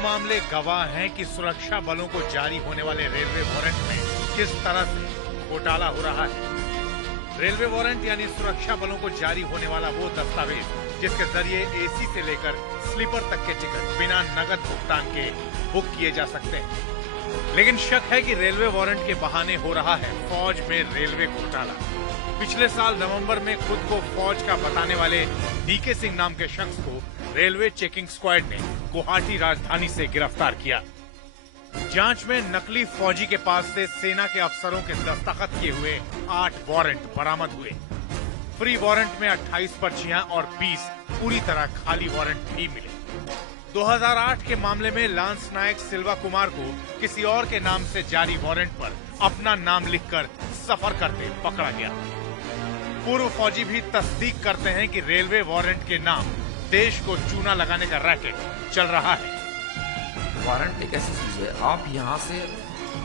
मामले गवाह हैं कि सुरक्षा बलों को जारी होने वाले रेलवे वारंट में किस तरह से घोटाला हो रहा है। रेलवे वारंट यानी सुरक्षा बलों को जारी होने वाला वो दस्तावेज जिसके जरिए एसी से लेकर स्लीपर तक के टिकट बिना नकद भुगतान के बुक किए जा सकते हैं। लेकिन शक है कि रेलवे वारंट के बहाने हो रहा है फौज में रेलवे घोटाला। पिछले साल नवंबर में खुद को फौज का बताने वाले डीके सिंह नाम के शख्स को रेलवे चेकिंग स्क्वाड ने गुवाहाटी राजधानी से गिरफ्तार किया। जांच में नकली फौजी के पास से सेना के अफसरों के दस्तखत किए हुए 8 वारंट बरामद हुए। फ्री वारंट में 28 पर्चियां और 20 पूरी तरह खाली वारंट भी मिले। 2008 के मामले में लांस नायक सिल्वा कुमार को किसी और के नाम से जारी वारंट पर अपना नाम लिखकर सफर करते पकड़ा गया। पूर्व फौजी भी तस्दीक करते हैं कि रेलवे वारंट के नाम देश को चूना लगाने का रैकेट चल रहा है। वारंट एक ऐसी चीज है, आप यहाँ से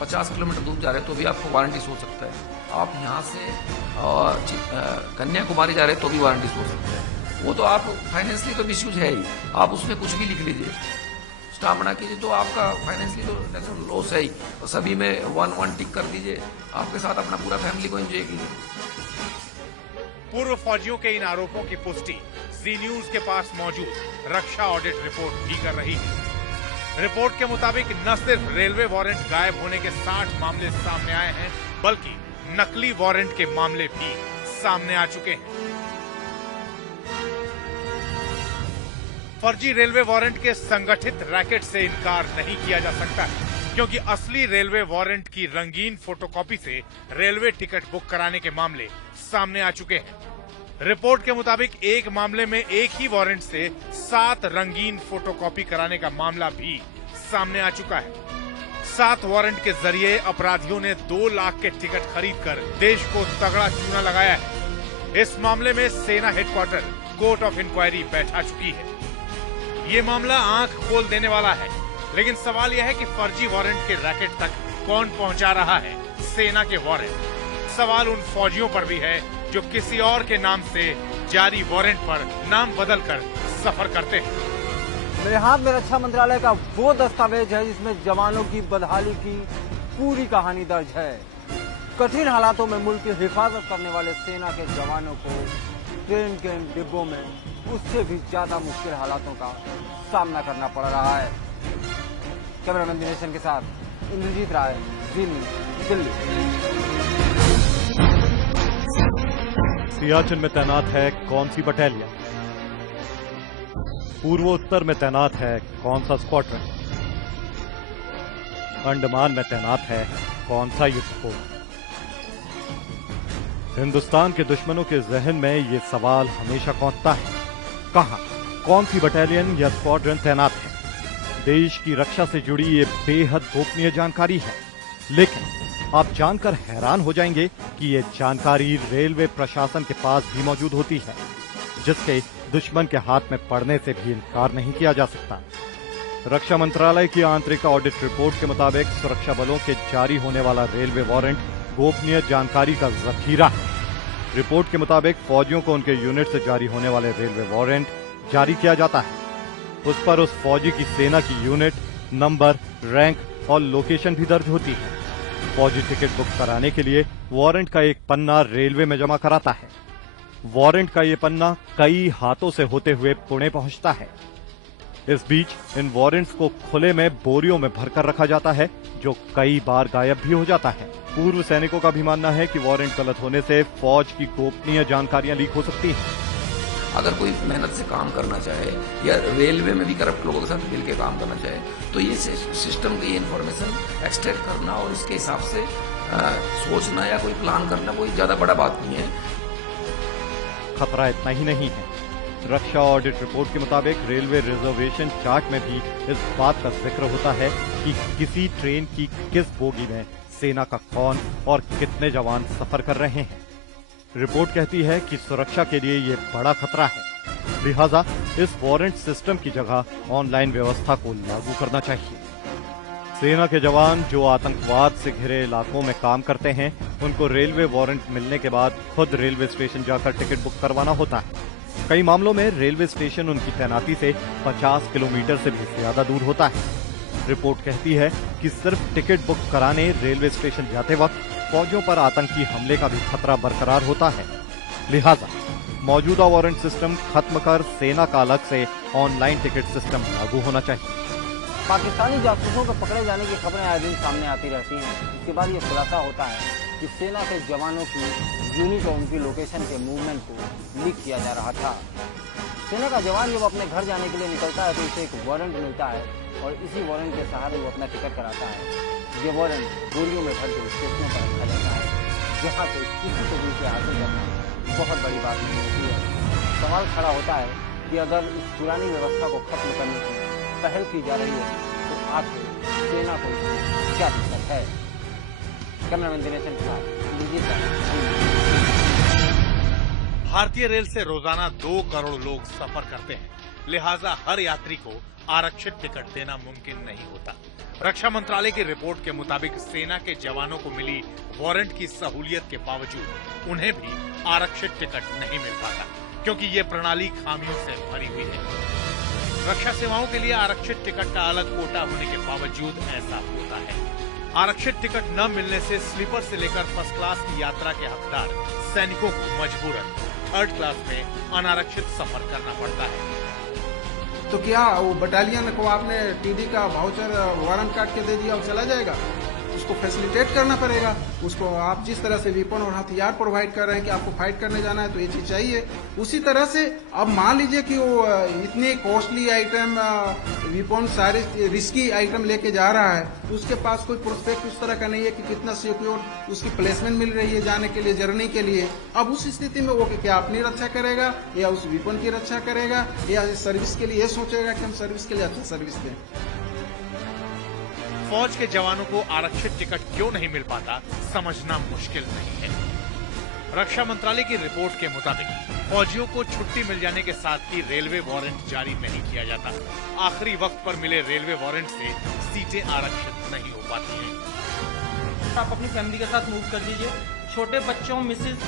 50 किलोमीटर दूर जा रहे हैं तो भी आपको वारंट इशू हो सकता है। आप यहाँ से कन्याकुमारी जा रहे हैं तो भी वारंट इशू हो सकता है। वो तो आप फाइनेंशियली तो मिसयूज है ही, आप उसमें कुछ भी लिख लीजिए, स्टाम्प बना कीजिए, तो आपका फाइनेंशियली तो लॉस है ही। तो सभी में 1-1 टिक कर दीजिए, आपके साथ अपना पूरा फैमिली को एंजॉय कीजिए। पूर्व फौजियों के इन आरोपों की पुष्टि जी न्यूज के पास मौजूद रक्षा ऑडिट रिपोर्ट भी कर रही है। रिपोर्ट के मुताबिक न सिर्फ रेलवे वारंट गायब होने के 60 मामले सामने आए हैं, बल्कि नकली वारंट के मामले भी सामने आ चुके हैं। फर्जी रेलवे वारंट के संगठित रैकेट से इनकार नहीं किया जा सकता है, क्योंकि असली रेलवे वारंट की रंगीन फोटोकॉपी से रेलवे टिकट बुक कराने के मामले सामने आ चुके हैं। रिपोर्ट के मुताबिक एक मामले में एक ही वारंट से 7 रंगीन फोटोकॉपी कराने का मामला भी सामने आ चुका है। 7 वारंट के जरिए अपराधियों ने 2 लाख के टिकट खरीदकर देश को तगड़ा चूना लगाया है। इस मामले में सेना हेडक्वार्टर कोर्ट ऑफ इंक्वायरी बैठा चुकी है। ये मामला आंख खोल देने वाला है, लेकिन सवाल यह है कि फर्जी वारंट के रैकेट तक कौन पहुंचा रहा है सेना के वारंट। सवाल उन फौजियों पर भी है जो किसी और के नाम से जारी वारंट पर नाम बदलकर सफर करते हैं। मेरे हाथ में रक्षा मंत्रालय का वो दस्तावेज है जिसमें जवानों की बदहाली की पूरी कहानी दर्ज है। कठिन हालातों में मुल्क की हिफाजत करने वाले सेना के जवानों को ट्रेन के डिब्बों में उससे भी ज्यादा मुश्किल हालातों का सामना करना पड़ रहा है। कैमरामैन दिनेशन के साथ इंद्रजीत राय, जी न्यूज़, दिल्ली। सियाचिन में तैनात है कौन सी बटालियन? पूर्वोत्तर में तैनात है कौन सा स्क्वाड्रन? अंडमान में तैनात है कौन सा युद्धपोत? हिंदुस्तान के दुश्मनों के जहन में ये सवाल हमेशा कौंधता है, कहां, कौन सी बटालियन या स्क्वाड्रन तैनात है? देश की रक्षा से जुड़ी ये बेहद गोपनीय जानकारी है, लेकिन आप जानकर हैरान हो जाएंगे कि ये जानकारी रेलवे प्रशासन के पास भी मौजूद होती है, जिसके दुश्मन के हाथ में पड़ने से भी इनकार नहीं किया जा सकता। रक्षा मंत्रालय की आंतरिक ऑडिट रिपोर्ट के मुताबिक सुरक्षा बलों के जारी होने वाला रेलवे वारंट गोपनीय जानकारी का जखीरा है। रिपोर्ट के मुताबिक फौजियों को उनके यूनिट से जारी होने वाले रेलवे वारंट जारी किया जाता है। उस पर उस फौजी की सेना की यूनिट, नंबर, रैंक और लोकेशन भी दर्ज होती है। फौजी टिकट बुक कराने के लिए वारंट का एक पन्ना रेलवे में जमा कराता है। वारंट का ये पन्ना कई हाथों से होते हुए पुणे पहुंचता है। इस बीच इन वारंट्स को खुले में बोरियों में भरकर रखा जाता है, जो कई बार गायब भी हो जाता है। पूर्व सैनिकों का भी मानना है कि वारंट गलत होने से फौज की गोपनीय जानकारियां लीक हो सकती हैं। अगर कोई मेहनत से काम करना चाहे या रेलवे में भी करप्ट लोगों के साथ मिलकर काम करना चाहे, तो ये सिस्टम की इन्फॉर्मेशन एक्सट्रैक्ट करना और इसके हिसाब से सोचना या कोई प्लान करना कोई ज्यादा बड़ा बात नहीं है। खतरा इतना ही नहीं है। रक्षा ऑडिट रिपोर्ट के मुताबिक रेलवे रिजर्वेशन चार्ट में भी इस बात का जिक्र होता है कि किसी ट्रेन की किस बोगी में सेना का कौन और कितने जवान सफर कर रहे हैं। रिपोर्ट कहती है कि सुरक्षा के लिए ये बड़ा खतरा है, लिहाजा इस वारंट सिस्टम की जगह ऑनलाइन व्यवस्था को लागू करना चाहिए। सेना के जवान जो आतंकवाद से घिरे इलाकों में काम करते हैं, उनको रेलवे वारंट मिलने के बाद खुद रेलवे स्टेशन जाकर टिकट बुक करवाना होता है। कई मामलों में रेलवे स्टेशन उनकी तैनाती से 50 किलोमीटर से भी ज्यादा दूर होता है। रिपोर्ट कहती है कि सिर्फ टिकट बुक कराने रेलवे स्टेशन जाते वक्त फौजियों पर आतंकी हमले का भी खतरा बरकरार होता है। लिहाजा मौजूदा वारंट सिस्टम खत्म कर सेना का अलग से ऑनलाइन टिकट सिस्टम लागू होना चाहिए। पाकिस्तानी जासूसों के पकड़े जाने की खबरें आए दिन सामने आती रहती हैं। इसके बाद ये खुलासा होता है कि सेना के जवानों की यूनिट और उनकी लोकेशन के मूवमेंट को लीक किया जा रहा था। सेना का जवान जब अपने घर जाने के लिए निकलता है तो उसे एक वारंट मिलता है और इसी वारंट के सहारे वो अपना टिकट कराता है। ये वारंट बोरियों में भर के स्टेशनों पर रखा जाता है, जहाँ से किसी को भी इसे हासिल करना बहुत बड़ी बात नहीं होती है। सवाल खड़ा होता है कि अगर इस पुरानी व्यवस्था को खत्म करने की पहल की जा रही है तो आखिर सेना को क्या दिक्कत है। कैमरामैन दिनेश के साथ भारतीय रेल से रोजाना 2 करोड़ लोग सफर करते हैं, लिहाजा हर यात्री को आरक्षित टिकट देना मुमकिन नहीं होता। रक्षा मंत्रालय की रिपोर्ट के मुताबिक सेना के जवानों को मिली वारंट की सहूलियत के बावजूद उन्हें भी आरक्षित टिकट नहीं मिल पाता, क्योंकि ये प्रणाली खामियों से भरी हुई है। रक्षा सेवाओं के लिए आरक्षित टिकट का अलग कोटा होने के बावजूद ऐसा होता है। आरक्षित टिकट न मिलने से स्लीपर से लेकर फर्स्ट क्लास की यात्रा के हकदार सैनिकों को मजबूरन थर्ड क्लास में अनारक्षित सफर करना पड़ता है। तो क्या वो बटालियन को आपने टीडी का वाउचर वारंट काट के दे दिया और चला जाएगा? उसको फैसिलिटेट करना पड़ेगा। उसको आप जिस तरह से वेपन और हथियार प्रोवाइड कर रहे हैं कि आपको फाइट करने जाना है तो ये चीज चाहिए। उसी तरह से अब मान लीजिए कि वो इतने कॉस्टली आइटम वेपन सारे रिस्की आइटम लेके जा रहा है, तो उसके पास कोई प्रोस्पेक्ट उस तरह का नहीं है कि कितना सिक्योर उसकी प्लेसमेंट मिल रही है जाने के लिए, जर्नी के लिए। अब उस स्थिति में वो क्या अपनी रक्षा करेगा या उस वेपन की रक्षा करेगा या सर्विस के लिए ये सोचेगा कि हम सर्विस के लिए अच्छा सर्विस दें। फौज के जवानों को आरक्षित टिकट क्यों नहीं मिल पाता, समझना मुश्किल नहीं है। रक्षा मंत्रालय की रिपोर्ट के मुताबिक फौजियों को छुट्टी मिल जाने के साथ ही रेलवे वारंट जारी नहीं किया जाता। आखिरी वक्त पर मिले रेलवे वारंट से सीटें आरक्षित नहीं हो पाती हैं। आप अपनी फैमिली के साथ मूव कर लीजिए। छोटे बच्चों, मिसेज,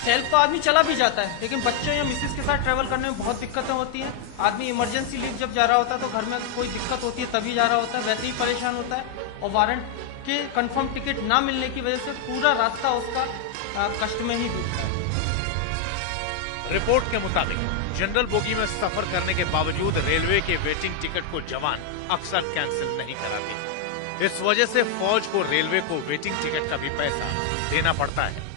सेल्फ तो आदमी चला भी जाता है, लेकिन बच्चों या मिसेज के साथ ट्रैवल करने में बहुत दिक्कतें होती हैं। आदमी इमरजेंसी लीव जब जा रहा होता है तो घर में कोई दिक्कत होती है तभी जा रहा होता है, वैसे ही परेशान होता है। और वारंट के कंफर्म टिकट ना मिलने की वजह से पूरा रास्ता उसका कष्ट में ही बीतता है। रिपोर्ट के मुताबिक जनरल बोगी में सफर करने के बावजूद रेलवे के वेटिंग टिकट को जवान अक्सर कैंसिल नहीं कराते। इस वजह से फौज को रेलवे को वेटिंग टिकट का भी पैसा देना पड़ता है।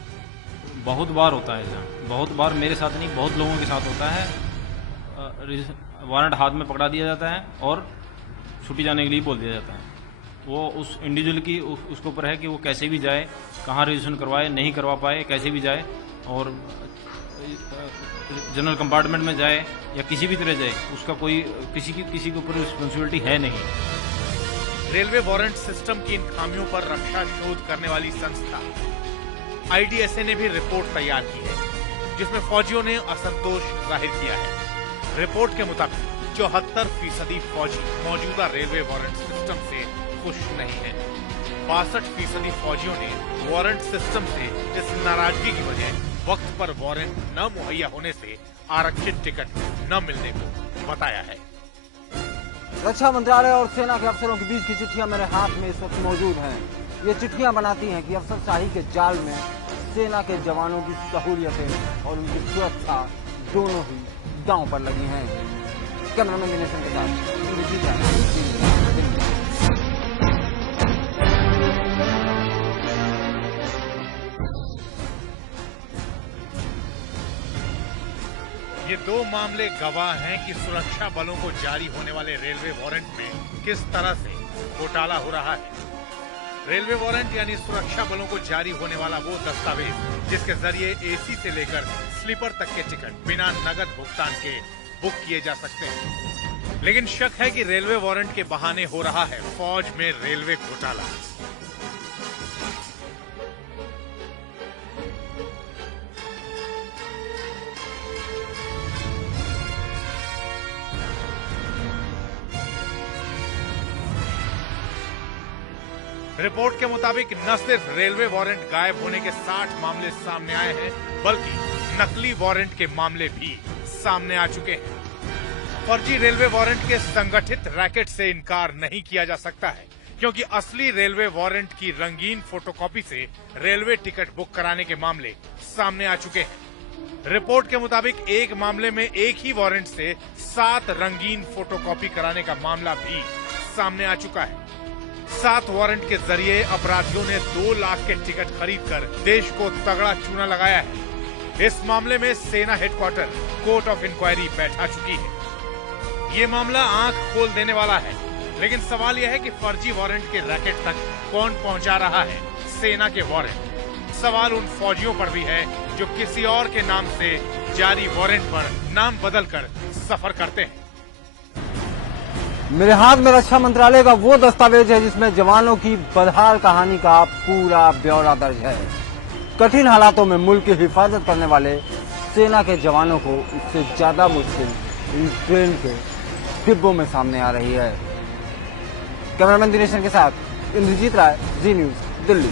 बहुत बार होता है ऐसा, बहुत बार मेरे साथ नहीं बहुत लोगों के साथ होता है। वारंट हाथ में पकड़ा दिया जाता है और छुट्टी जाने के लिए बोल दिया जाता है। वो उस इंडिविजुअल की उसके ऊपर है कि वो कैसे भी जाए, कहाँ रजिस्ट्रेशन करवाए, नहीं करवा पाए, कैसे भी जाए और जनरल कंपार्टमेंट में जाए या किसी भी तरह जाए, उसका कोई किसी के ऊपर रिस्पॉन्सिबिलिटी है नहीं। रेलवे वारंट सिस्टम की इन खामियों पर रक्षा शोध करने वाली संस्था IDSA ने भी रिपोर्ट तैयार की है, जिसमें फौजियों ने असंतोष जाहिर किया है। रिपोर्ट के मुताबिक 74% फौजी मौजूदा रेलवे वारंट सिस्टम से खुश नहीं हैं। 62% फौजियों ने वारंट सिस्टम से इस नाराजगी की वजह वक्त पर वारंट न मुहैया होने से आरक्षित टिकट न मिलने को बताया है। रक्षा मंत्रालय और सेना के अफसरों के बीच की चिट्ठियां मेरे हाथ में इस वक्त मौजूद हैं। ये चिट्ठियां बनाती हैं कि अफसरशाही के जाल में सेना के जवानों की सहूलियतें और उनकी सुरक्षा दोनों ही दांव पर लगी हैं। कैमरामैन दिनेश के साथ ये 2 मामले गवाह हैं कि सुरक्षा बलों को जारी होने वाले रेलवे वारंट में किस तरह से घोटाला हो रहा है। रेलवे वारंट यानी सुरक्षा बलों को जारी होने वाला वो दस्तावेज जिसके जरिए AC से लेकर स्लीपर तक के टिकट बिना नगद भुगतान के बुक किए जा सकते हैं। लेकिन शक है कि रेलवे वारंट के बहाने हो रहा है फौज में रेलवे घोटाला। रिपोर्ट के मुताबिक न सिर्फ रेलवे वारंट गायब होने के 60 मामले सामने आए हैं, बल्कि नकली वारंट के मामले भी सामने आ चुके हैं। फर्जी रेलवे वारंट के संगठित रैकेट से इनकार नहीं किया जा सकता है, क्योंकि असली रेलवे वारंट की रंगीन फोटोकॉपी से रेलवे टिकट बुक कराने के मामले सामने आ चुके हैं। रिपोर्ट के मुताबिक एक मामले में एक ही वारंट से 7 रंगीन फोटोकॉपी कराने का मामला भी सामने आ चुका है। 7 वारंट के जरिए अपराधियों ने 2 लाख के टिकट खरीदकर देश को तगड़ा चूना लगाया है। इस मामले में सेना हेडक्वार्टर कोर्ट ऑफ इंक्वायरी बैठा चुकी है। ये मामला आंख खोल देने वाला है, लेकिन सवाल यह है कि फर्जी वारंट के रैकेट तक कौन पहुंचा रहा है सेना के वारंट। सवाल उन फौजियों पर भी है जो किसी और के नाम से जारी वारंट पर नाम बदलकर सफर करते हैं। मेरे हाथ में रक्षा मंत्रालय का वो दस्तावेज है जिसमें जवानों की बदहाल कहानी का पूरा ब्यौरा दर्ज है। कठिन हालातों में मुल्क की हिफाजत करने वाले सेना के जवानों को इससे ज्यादा मुश्किल इस ट्रेन के डिब्बों में सामने आ रही है। कैमरामैन दिनेश के साथ इंद्रजीत राय, जी न्यूज, दिल्ली।